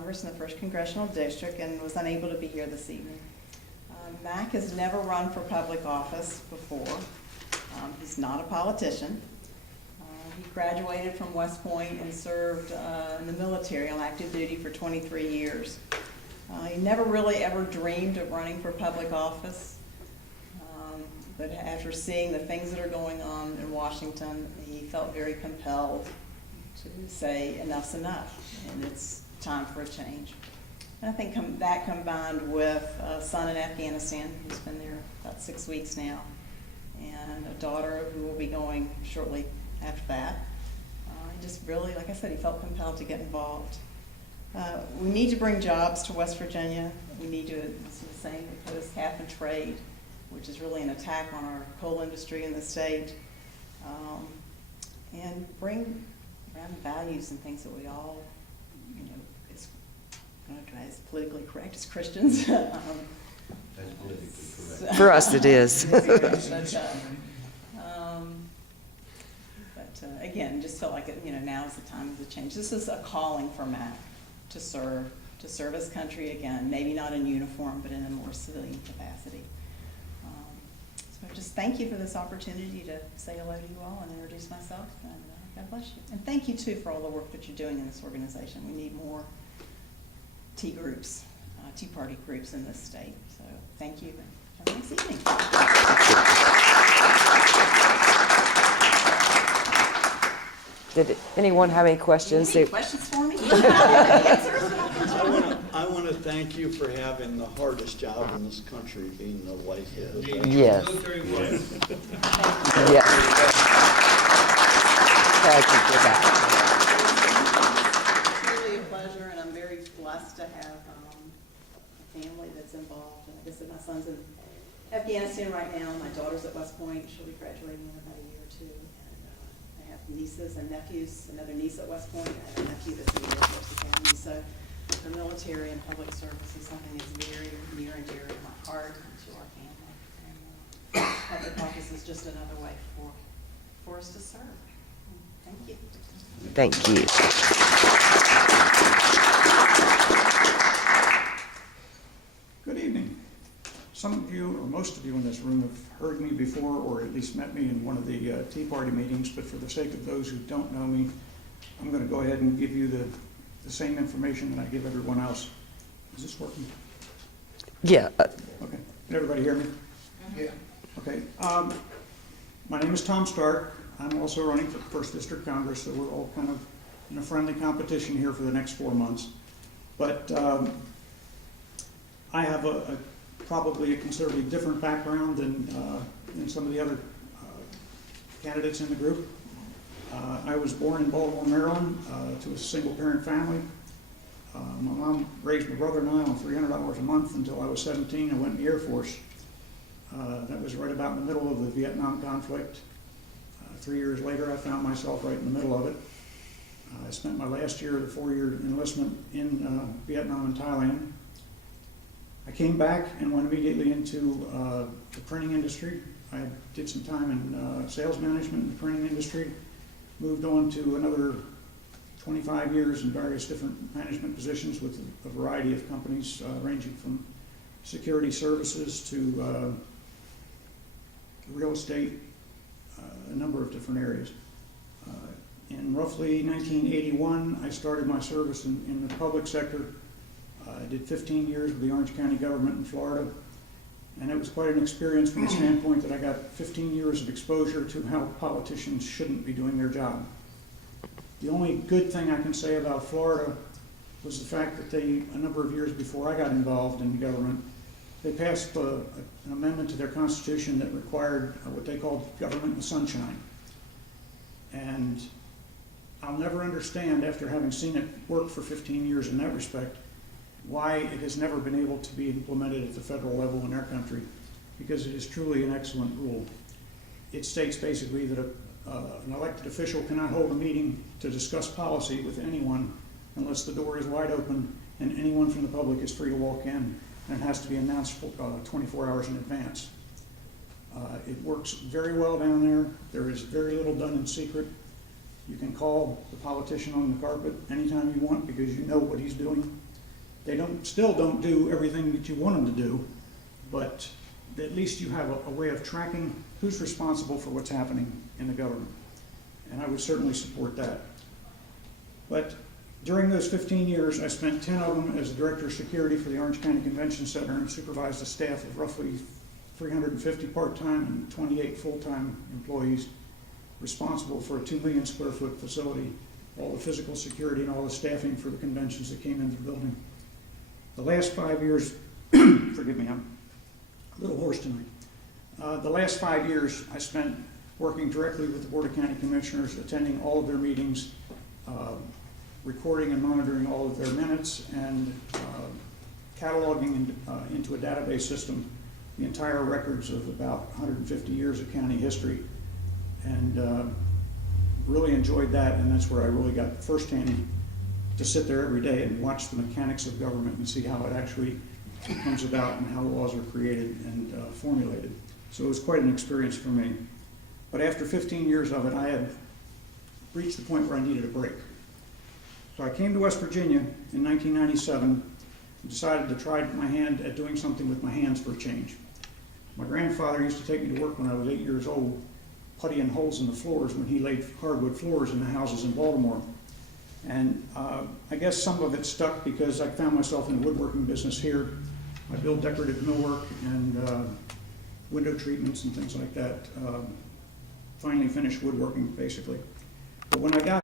Congress in the 1st Congressional District and was unable to be here this evening. Mac has never run for public office before. He's not a politician. He graduated from West Point and served in the military on active duty for 23 years. He never really ever dreamed of running for public office, but after seeing the things that are going on in Washington, he felt very compelled to say enough's enough, and it's time for a change. And I think that combined with a son in Afghanistan who's been there about 6 weeks now, and a daughter who will be going shortly after that, he just really, like I said, he felt compelled to get involved. We need to bring jobs to West Virginia. We need to, as the saying, oppose cap and trade, which is really an attack on our coal industry in the state, and bring around values and things that we all, as politically correct as Christians. That's politically correct. For us, it is. Again, just felt like now is the time of the change. This is a calling for Mac to serve his country again, maybe not in uniform, but in a more civilian capacity. So just thank you for this opportunity to say hello to you all and introduce myself, and God bless you. And thank you too for all the work that you're doing in this organization. We need more Tea groups, Tea Party groups in this state. So thank you, and have a nice evening. Did anyone have any questions? Any questions for me? I want to thank you for having the hardest job in this country, being the white head. Yes. Yes. Thank you for that. It's really a pleasure, and I'm very blessed to have a family that's involved. And like I said, my son's in Afghanistan right now. My daughter's at West Point. She'll be graduating in about a year or two. And I have nieces and nephews. Another niece at West Point. I have a nephew that's in the Air Force Academy. So the military and public service is something that's very near and dear to my heart and to our family. And public office is just another way for us to serve. Thank you. Thank you. Good evening. Some of you, or most of you in this room, have heard me before, or at least met me in one of the Tea Party meetings, but for the sake of those who don't know me, I'm going to go ahead and give you the same information that I give everyone else. Is this working? Yeah. Okay. Can everybody hear me? Yeah. Okay. My name is Tom Stark. I'm also running for 1st District Congress, so we're all kind of in a friendly competition here for the next 4 months. But I have probably a considerably different background than some of the other candidates in the group. I was born in Baltimore, Maryland, to a single-parent family. My mom raised my brother and I on $300 a month until I was 17. I went in the Air Force. That was right about in the middle of the Vietnam conflict. 3 years later, I found myself right in the middle of it. I spent my last year of the 4-year enlistment in Vietnam and Thailand. I came back and went immediately into the printing industry. I did some time in sales management in the printing industry, moved on to another 25 years in various different management positions with a variety of companies, ranging from security services to real estate, a number of different areas. In roughly 1981, I started my service in the public sector. I did 15 years with the Orange County government in Florida, and it was quite an experience from the standpoint that I got 15 years of exposure to how politicians shouldn't be doing their job. The only good thing I can say about Florida was the fact that they, a number of years before I got involved in government, they passed an amendment to their constitution that required what they called government in the sunshine. And I'll never understand, after having seen it work for 15 years in that respect, why it has never been able to be implemented at the federal level in our country, because it is truly an excellent rule. It states basically that an elected official cannot hold a meeting to discuss policy with anyone unless the door is wide open and anyone from the public is free to walk in, and it has to be announced 24 hours in advance. It works very well down there. There is very little done in secret. You can call the politician on the carpet anytime you want because you know what he's doing. They still don't do everything that you want them to do, but at least you have a way of tracking who's responsible for what's happening in the government. And I would certainly support that. But during those 15 years, I spent 10 of them as the Director of Security for the Orange County Convention Center and supervised a staff of roughly 350 part-time and 28 full-time employees responsible for a 2 million square foot facility, all the physical security and all the staffing for the conventions that came into the building. The last 5 years, forgive me, I'm a little hoarse tonight. The last 5 years I spent working directly with the Board of County Commissioners, attending all of their meetings, recording and monitoring all of their minutes, and cataloging into a database system the entire records of about 150 years of county history. And really enjoyed that, and that's where I really got firsthand to sit there every day and watch the mechanics of government and see how it actually comes about and how laws are created and formulated. So it was quite an experience for me. But after 15 years of it, I had reached the point where I needed a break. So I came to West Virginia in 1997 and decided to try my hand at doing something with my hands for a change. My grandfather used to take me to work when I was 8 years old, puttying holes in the floors when he laid hardwood floors in the houses in Baltimore. And I guess some of it stuck because I found myself in the woodworking business here. I build decorative millwork and window treatments and things like that. Finally finished woodworking, basically. But when I got